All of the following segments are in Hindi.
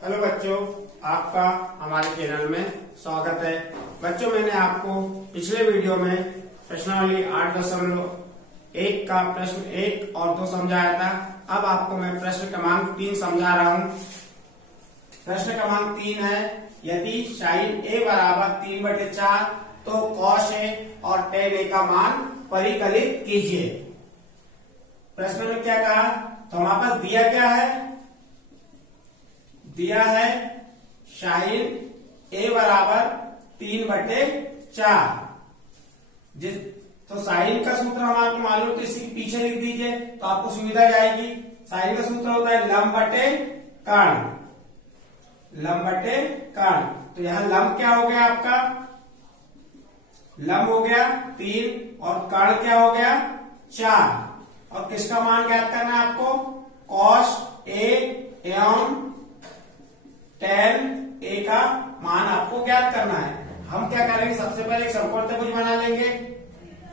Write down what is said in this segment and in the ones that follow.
हेलो बच्चों, आपका हमारे चैनल में स्वागत है। बच्चों, मैंने आपको पिछले वीडियो में प्रश्नावली 8.1 का प्रश्न 1 और 2 समझाया था। अब आपको मैं प्रश्न क्रमांक 3 समझा रहा हूँ। प्रश्न क्रमांक 3 है, यदि sin a बराबर 3/4 तो cos a और tan a का मान परिकलित कीजिए। प्रश्न में क्या कहा, तो हमारे पास दिया क्या है, दिया है sin a बराबर 3/4। तो साइन का सूत्र हमारे को मालूम, तो इसी के पीछे लिख दीजिए तो आपको सुविधा जाएगी। साइन का सूत्र होता है लंब बटे कर्ण, लंब बटे कर्ण। तो यहां लंब क्या हो गया आपका, लंब हो गया 3 और कर्ण क्या हो गया 4। और किसका मान ज्ञात करना है आपको, cos a एवं tan a का मान आपको ज्ञात करना है। हम क्या करेंगे, सबसे पहले एक समकोण त्रिभुज बना लेंगे।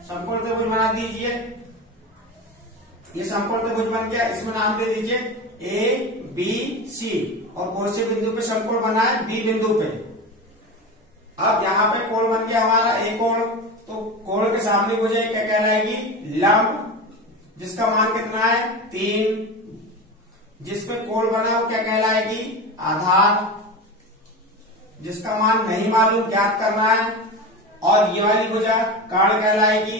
समकोण त्रिभुज बना दीजिए। ये समकोण त्रिभुज बन गया, इसमें नाम दे दीजिए ए बी सी, और कौन से बिंदु पे समकोण बना है, बी बिंदु पे। अब यहाँ पे कोण बन गया हमारा ए कोण, तो कोण के सामने भुजा क्या कहलाएगी, लंब, जिसका मान कितना है 3। जिसपे कोण बना वो क्या कहलाएगी, आधार, जिसका मान नहीं मालूम ज्ञात करना है। और ये वाली भुजा कर्ण कहलाएगी,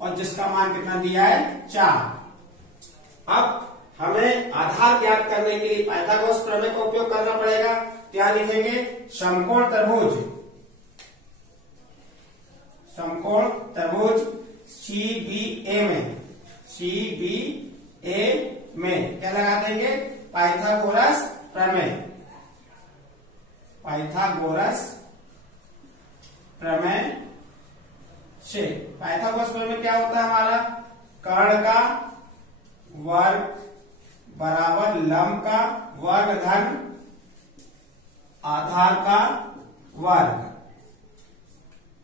और जिसका मान कितना दिया है 4। अब हमें आधार ज्ञात करने के लिए पाइथागोरस प्रमेय का उपयोग करना पड़ेगा। क्या लिखेंगे, समकोण त्रिभुज, समकोण त्रिभुज CBA में, CBA में क्या लगा देंगे, पाइथागोरस प्रमेय, पाइथागोरस प्रमेय से। पाइथागोरस प्रमेय क्या होता है हमारा, कर्ण का वर्ग बराबर लंब का वर्ग धन आधार का वर्ग।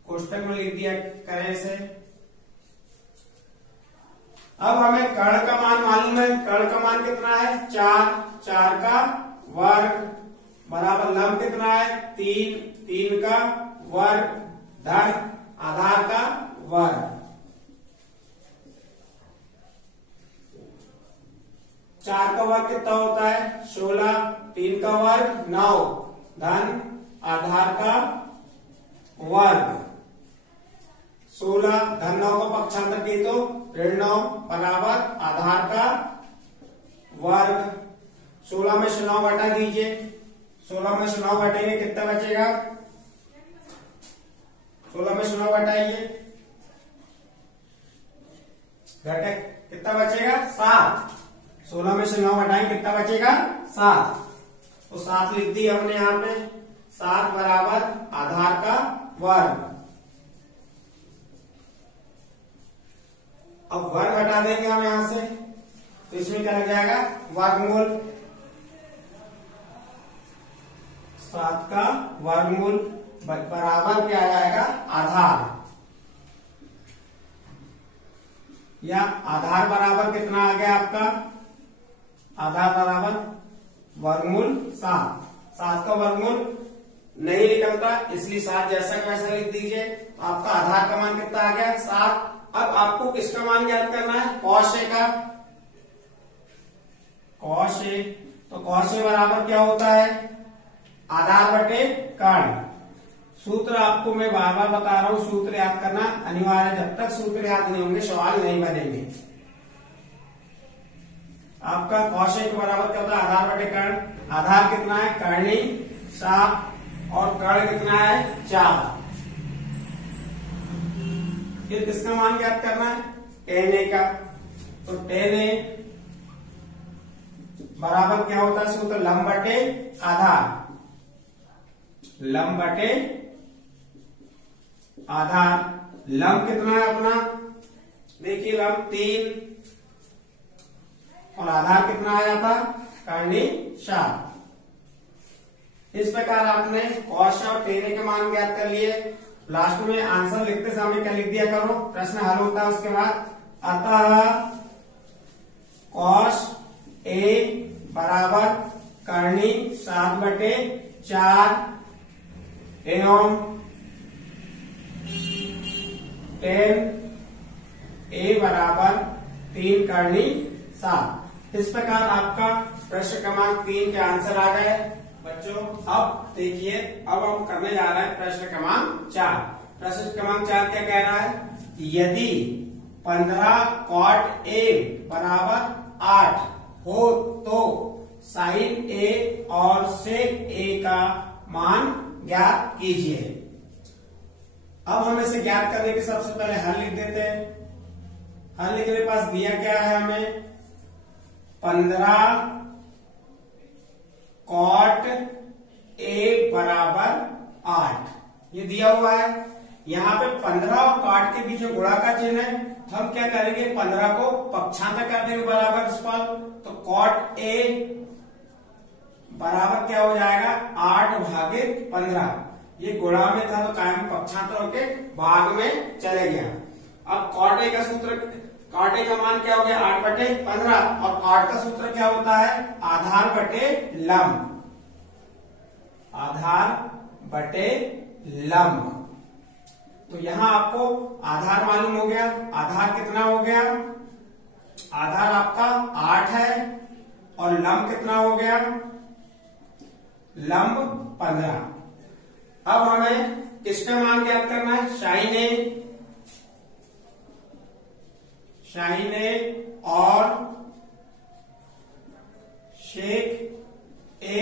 कोष्टक में लिख दिया करें से। अब हमें कर्ण का मान मालूम है, कर्ण का मान कितना है 4 का वर्ग बराबर लंब कितना है 3 का वर्ग धन आधार का वर्ग। 4 का वर्ग कितना होता है 16, 3 का वर्ग 9 धन आधार का वर्ग। 16 धन 9 का पक्षांतर किए तो ऋण 9 बराबर आधार का वर्ग। 16 में से 9 घटा दीजिए, 16 में से 9 घटेंगे कितना बचेगा, 16 में से 9 घटाइए, घटे कितना बचेगा 7। 16 में से 9 घटाएंगे कितना बचेगा 7। तो 7 लिख दी हमने यहाँ पे, 7 बराबर आधार का वर्ग। अब वर्ग हटा देंगे हम यहां से, तो इसमें क्या लग जाएगा वर्गमूल, 7 का वर्गमूल बराबर क्या आ जाएगा आधार, या आधार बराबर कितना आ गया आपका, आधार बराबर वर्गमूल 7। 7 का वर्गमूल नहीं निकलता, इसलिए 7 जैसा का वैसा लिख दीजिए। तो आपका आधार का मान कितना आ गया 7। अब आपको किसका मान ज्ञात करना है, cos a का, cos a। तो cos a बराबर क्या होता है, आधार बटे कर्ण। सूत्र आपको मैं बार बार बता रहा हूं, सूत्र याद करना अनिवार्य है। जब तक सूत्र याद नहीं होंगे सवाल नहीं बनेंगे। आपका cos a के बराबर क्या होता है, आधार बटे कर्ण। आधार कितना है कर्णी 7 और कर्ण कितना है 4। फिर किसका मान ज्ञात करना है, tan a का। तो tan a बराबर क्या होता है सूत्र, लंब बटे आधार, लंब बटे आधार। लंब कितना है अपना, देखिए लंब 3 और आधार कितना आया था कर्णी 7। इस प्रकार आपने cos और tan के मान ज्ञात कर लिए। लास्ट में आंसर लिखते समय क्या लिख दिया करो, प्रश्न हल होता है उसके बाद, अतः cos a बराबर करनी 7/4 एवं 10 a बराबर 3 करनी 7। इस प्रकार आपका प्रश्न क्रमांक 3 के आंसर आ गए बच्चों। अब देखिए, अब हम करने जा रहे हैं प्रश्न क्रमांक 4। प्रश्न क्रमांक 4 क्या कह रहा है? यदि 15 cot a बराबर 8 हो तो साइन a और सेक a का मान ज्ञात कीजिए। अब हम इसे ज्ञात करने के सबसे पहले हल लिख देते हैं। हल लिखने के पास दिया क्या है हमें? 15 cot a बराबर 8 ये दिया हुआ है। यहाँ पे 15 और cot के बीच में गुणा का चिन्ह है, तो हम क्या करेंगे? 15 को पक्षांतर कर देंगे बराबर इस पर, तो cot a बराबर क्या हो जाएगा? 8/15। ये गुणा में था तो कायम पक्षांतर होके भाग में चले गया। अब cot a का सूत्र, cot a का मान क्या हो गया? 8/15 और cot का सूत्र क्या होता है? आधार बटे लंब। आधार बटे लंब। तो यहां आपको आधार मालूम हो गया। आधार कितना हो गया? आधार आपका 8 है और लंब कितना हो गया? लंब 15। अब हमें किसका मान ज्ञात करना है? साइन ए और सेक ए,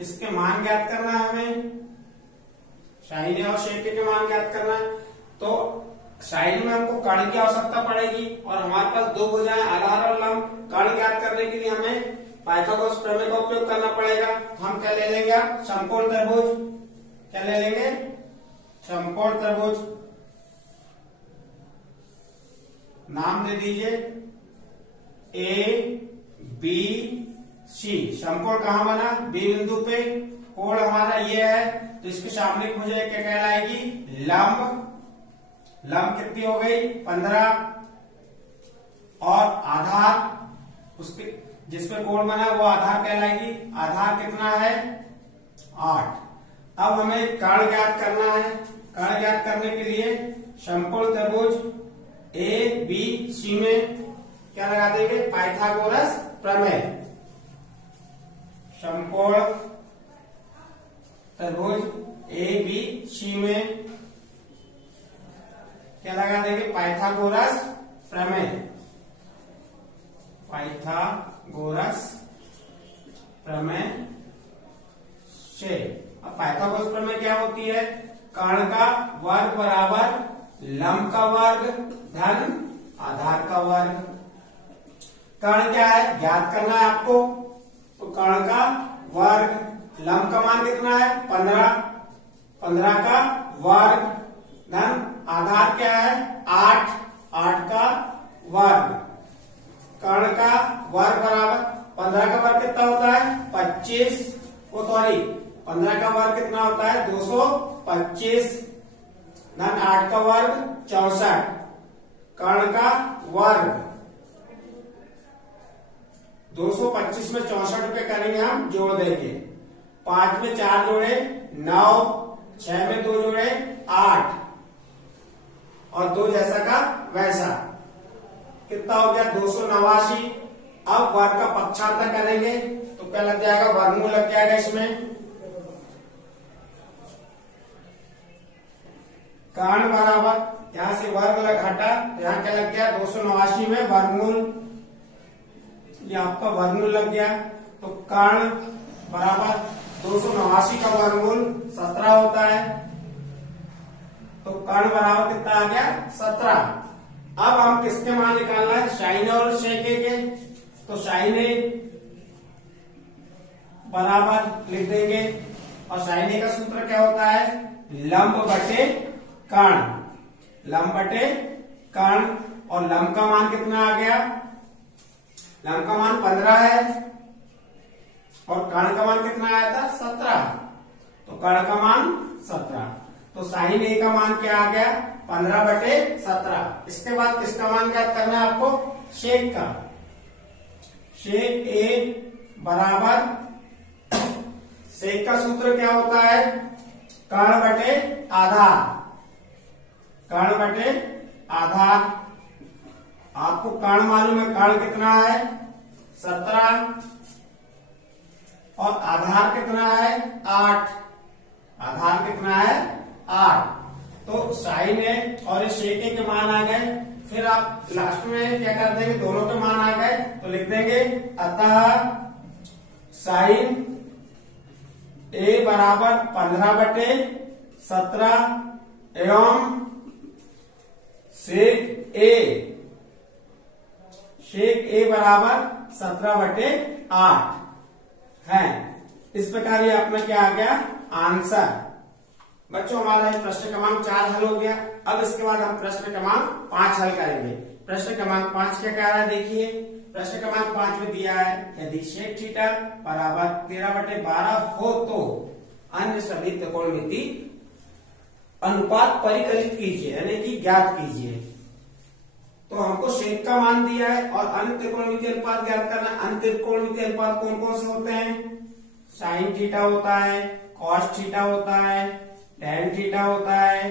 इसके मान ज्ञात करना है हमें। साइन ए और सेक ए के मान ज्ञात करना है। तो साइन में हमको कर्ण की आवश्यकता पड़ेगी और हमारे पास दो भुजाएं आधार और लंब। कर्ण ज्ञात करने के लिए हमें पाइथागोरस प्रमेय का उपयोग करना पड़ेगा। हम क्या ले लेंगे? समकोण त्रिभुज। क्या ले लेंगे? समकोण त्रिभुज। नाम दे दीजिए ए बी सी। समकोण कहां बना? बी बिंदु पे। कोण हमारा ये है, तो इसके सामने की भुजा क्या कहलाएगी? लंब। लंब कितनी हो गई? 15। और आधार उसके जिसपे कोण बना वो आधार कहलाएगी। आधार कितना है? 8। अब हमें कर्ण ज्ञात करना है। कर्ण ज्ञात करने के लिए समकोण त्रिभुज ए बी सी में क्या लगा देंगे? पाइथागोरस प्रमेय। समकोण त्रिभुज ए बी सी में क्या लगा देंगे? पाइथागोरस प्रमेय। पाइथागोरस प्रमेय से। अब पाइथागोरस प्रमेय क्या होती है? कर्ण का वर्ग बराबर लंब का वर्ग धन आधार का वर्ग। कर्ण क्या है? ज्ञात करना है आपको। तो कर्ण का वर्ग, लंब का मान कितना है? 15। 15 का वर्ग धन आधार क्या है? 8। 8 का वर्ग। कर्ण का वर्ग बराबर 15 का वर्ग कितना होता है? 25। वो सॉरी 15 का वर्ग कितना होता है? 225 धन 8 का वर्ग 64। कर्ण का वर्ग 225 में 64 रुपए करेंगे, हम जोड़ देंगे। 5 में 4 जोड़े 9, 6 में 2 जोड़े 8 और 2 जैसा का वैसा। कितना हो गया? 289। अब वर्ग का पक्षांतर करेंगे तो क्या लग जाएगा? वर्गमूल लग जाएगा इसमें। कर्ण बराबर यहां से वर्ग लग हटा, यहां क्या लग गया? 289 में वर्गमूल, ये आपका वर्गमूल लग गया। तो कर्ण बराबर 289 का वर्गमूल 17 होता है। तो कर्ण बराबर कितना आ गया? 17। अब हम किसके मान निकालना है? साइन और सेक के। तो साइन ए बराबर लिख देंगे और साइन ए का सूत्र क्या होता है? लंब बटे कर्ण। लंब बटे कर्ण। और लंब का मान कितना आ गया? लंब का मान 15 है और कर्ण का मान कितना आया था? 17। तो कर्ण का मान 17। तो साइन ए का मान क्या आ गया? 15/17। इसके बाद किसका मान ज्ञात करना है आपको? सेक का। सेक ए बराबर सेक का सूत्र क्या होता है? कर्ण बटे आधार। कर्ण बटे आधार। आपको कर्ण मालूम है, कर्ण कितना है? 17 और आधार कितना है? 8। आधार कितना है? 8। तो साइन ए और सेक ए के मान आ गए। फिर आप लास्ट में क्या कर देंगे? दोनों के मान आ गए तो लिख देंगे अतः साइन ए बराबर 15/17 एवं सेक ए बराबर 17/8 है। इस प्रकार ये अपना क्या आ गया? आंसर। बच्चों हमारा प्रश्न क्रमांक 4 हल हो गया। अब इसके बाद हम प्रश्न क्रमांक 5 हल करेंगे। प्रश्न क्रमांक 5 क्या कह रहा है? देखिए प्रश्न क्रमांक 5 में दिया है यदि सेक थीटा बराबर 13/12 हो तो अन्य सभी त्रिकोणमिति अनुपात परिकलित कीजिए, यानी कि ज्ञात कीजिए। तो हमको सेक का मान दिया है और अन्य त्रिकोणमिति अनुपात ज्ञात करना है। अन्य त्रिकोणमिति अनुपात कौन कौन से होते हैं? साइन थीटा होता है, कॉस थीटा होता है, टेन थीटा होता है,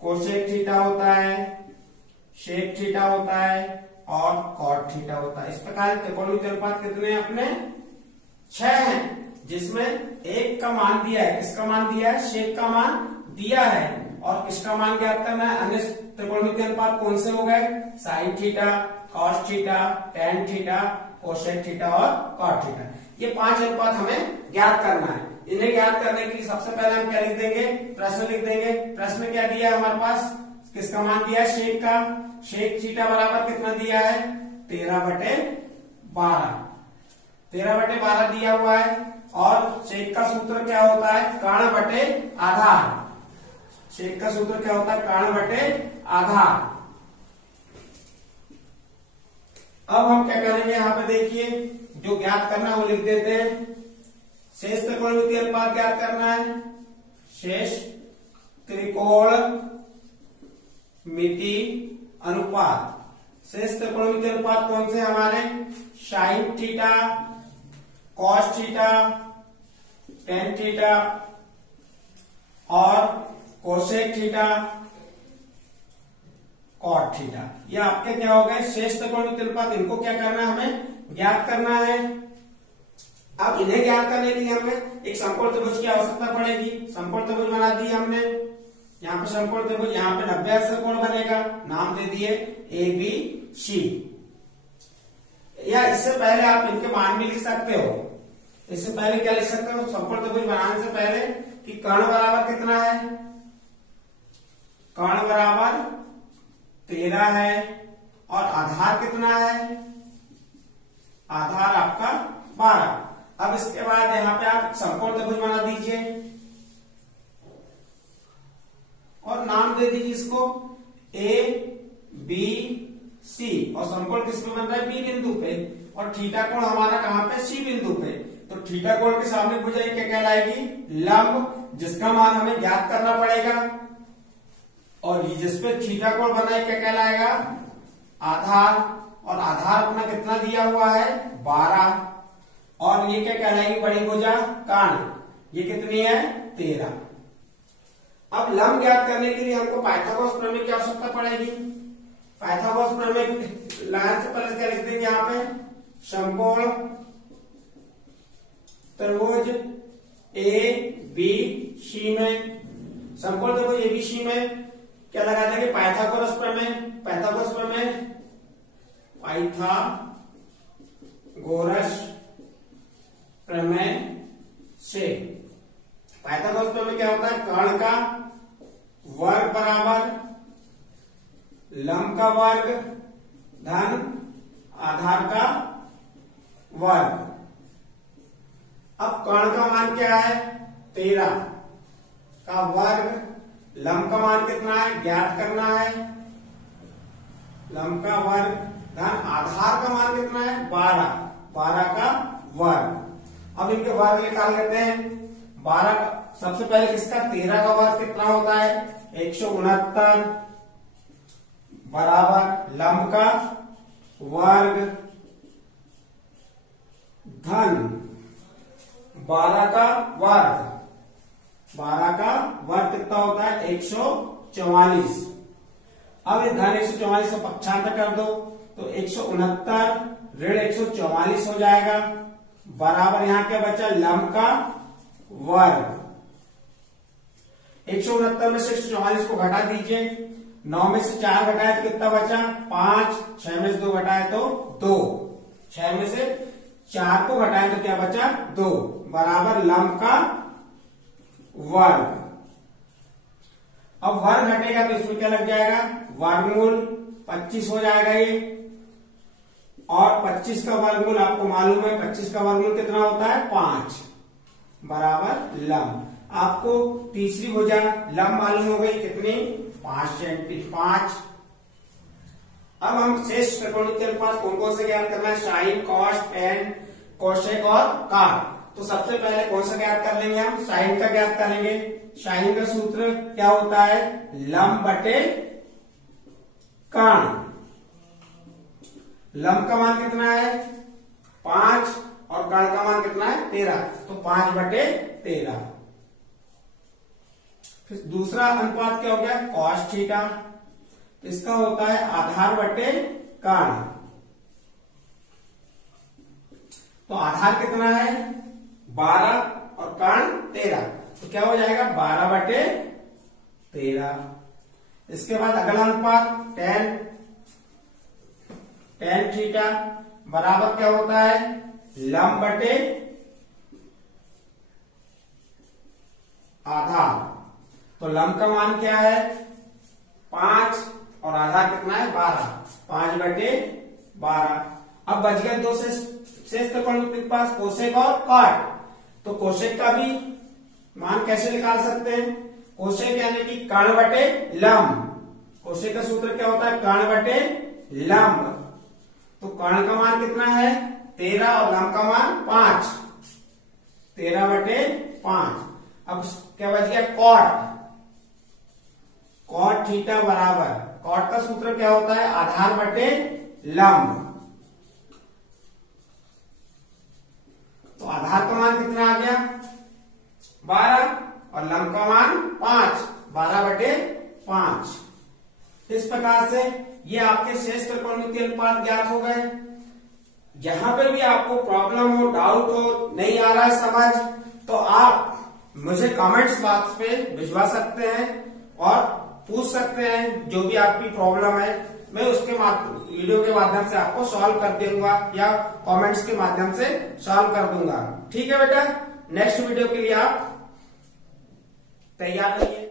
कोसेक थीटा होता है, सेक थीटा होता है और कॉट थीटा होता है। इस प्रकार त्रिकोणमिति अनुपात कितने हैं अपने? 6 हैं, जिसमें एक का मान दिया है। किसका मान दिया है? सेक का मान दिया है। और किसका मान ज्ञात करना है? अन्य त्रिकोणमिति अनुपात कौन से हो गए? Sine theta, cos theta, tan theta, cosec theta और कॉट थीटा। ये 5 अनुपात हमें ज्ञात करना है। इन्हें ज्ञात करने के लिए सबसे पहले हम क्या लिख देंगे? प्रश्न लिख देंगे। प्रश्न में क्या दिया है हमारे पास? किसका मान दिया है? सेक का। सेक थीटा बराबर कितना दिया है? 13/12। 13/12 दिया हुआ है। और सेक का सूत्र क्या होता है? कर्ण बटे आधार। सेक का सूत्र क्या होता है? कर्ण बटे आधार। अब हम क्या करेंगे? यहां पे देखिए जो ज्ञात करना है वो लिख देते हैं। शेष त्रिकोणमिति अनुपात ज्ञात करना है। शेष त्रिकोण मिति अनुपात। शेष त्रिकोणमिति अनुपात कौन से हमारे? Sine theta, cos theta, tan theta और कोसेक थीटा, कॉट थीटा। ये आपके क्या हो गए? शेष त्रिकोणमिति अनुपात। इनको क्या करना है? हमें ज्ञात करना है। अब इन्हें ज्ञात करने के लिए हमें एक समकोण त्रिभुज की आवश्यकता पड़ेगी। समकोण त्रिभुज बना दी हमने। यहाँ पे समकोण त्रिभुज, यहाँ पे 90 अंश कोण बनेगा। नाम दे दिए ABC। या इससे पहले आप इनके मान भी लिख सकते हो। इससे पहले क्या लिख सकते हो? समकोण त्रिभुज बनाने से पहले कि कर्ण बराबर कितना है? कर्ण बराबर 13 है और आधार कितना है? आधार आपका 12। अब इसके बाद यहां पे आप समकोण त्रिभुज बना दीजिए और नाम दे दीजिए इसको ABC। और समकोण किस पे बन रहा है? B बिंदु पे। और थीटा कोण हमारा कहां पे? C बिंदु पे। तो थीटा कोण के सामने भुजा क्या कहलाएगी? लंब, जिसका मान हमें ज्ञात करना पड़ेगा। और जिसपे थीटा कोण बना है क्या कहलाएगा? आधार। और आधार अपना कितना दिया हुआ है? 12। और ये क्या कहलाएगी? बड़ी भुजा कर्ण। ये कितनी है? 13। अब लंब ज्ञात करने के लिए हमको पाइथागोरस प्रमेय की आवश्यकता पड़ेगी। पाइथागोरस प्रमेय लगाने से पहले क्या लिख देंगे? यहाँ पे समकोण त्रिभुज ABC में, समकोण त्रिभुज ABC में क्या लगा देंगे? पाइथागोरस प्रमेय। पाइथागोरस प्रमेय, पाइथागोरस प्रमेय से पाइथागोरस प्रमेय क्या होता है? कर्ण का वर्ग बराबर लंब का वर्ग धन आधार का वर्ग। अब कर्ण का मान क्या है? 13 का वर्ग। लंब का मान कितना है? ज्ञात करना है। लंब का वर्ग धन आधार का मान कितना है? 12। 12 का वर्ग। अब इनके वर्ग निकाल लेते हैं। 12 सबसे पहले किसका? 13 का वर्ग कितना होता है? 169 बराबर लंब का वर्ग धन 12 का वर्ग, 12 का वर्ग कितना होता है 144। अब इस धन 144 को पक्षांतर कर दो तो 169 ऋण 144 हो जाएगा, बराबर यहां क्या बचा लंब का वर्ग। 169 में से 144 को घटा दीजिए, 9 में से 4 घटाए तो कितना बचा 5, 6 में से 2 घटाए तो 2, 6 में से 4 को घटाए तो क्या बचा 2, बराबर लंब का वर्ग। अब वर्ग घटेगा तो इसमें क्या लग जाएगा वर्गमूल 25 हो जाएगा ये, और 25 का वर्गमूल आपको मालूम है 25 का वर्गमूल कितना होता है 5, बराबर लंब। आपको तीसरी भुजा लंब मालूम हो गई कितनी 5 अब हम शेष त्रिकोणमितीय अनुपात कौन कौन से ज्ञात करना है, साइन कॉस टेन कोसेक और काट। तो सबसे पहले कौन सा ज्ञात कर लेंगे हम, साइन का ज्ञात करेंगे। साइन का सूत्र क्या होता है लंब बटे कर्ण। लंब का मान कितना है 5 और कर्ण का मान कितना है 13, तो 5 बटे 13। फिर दूसरा अनुपात क्या हो गया कॉस थीटा, इसका होता है आधार बटे कर्ण। तो आधार कितना है 12 और कर्ण 13, तो क्या हो जाएगा 12 बटे 13। इसके बाद अगला अनुपात टेन थीटा बराबर क्या होता है लंब बटे आधार। तो लंब का मान क्या है 5 और आधार कितना है 12, 5 बटे 12। अब बच गए दो शेष त्रिकोणमिति के पास कोसेक और काट। तो कोसेक का भी मान कैसे निकाल सकते हैं, कोसेक यानी कि कर्ण बटे लंब। कोसेक का सूत्र क्या होता है कर्ण बटे लंब। तो कर्ण का मान कितना है 13 और लंब का मान 5, 13 बटे 5। अब क्या बच गया कॉट थीटा बराबर, कॉट का सूत्र क्या होता है आधार बटे लंब। तो आधार का मान कितना आ गया 12 और लंब का मान 5, 12 बटे 5। इस प्रकार से ये आपके शेष त्रिकोणमितीय अनुपात ज्ञात हो गए। जहां पर भी आपको प्रॉब्लम हो, डाउट हो, नहीं आ रहा है समझ, तो आप मुझे कमेंट्स बॉक्स पे भिजवा सकते हैं और पूछ सकते हैं जो भी आपकी प्रॉब्लम है, मैं उसके वीडियो के माध्यम से आपको सॉल्व कर दूंगा या कमेंट्स के माध्यम से सॉल्व कर दूंगा। ठीक है बेटा, नेक्स्ट वीडियो के लिए आप तैयार रहिए।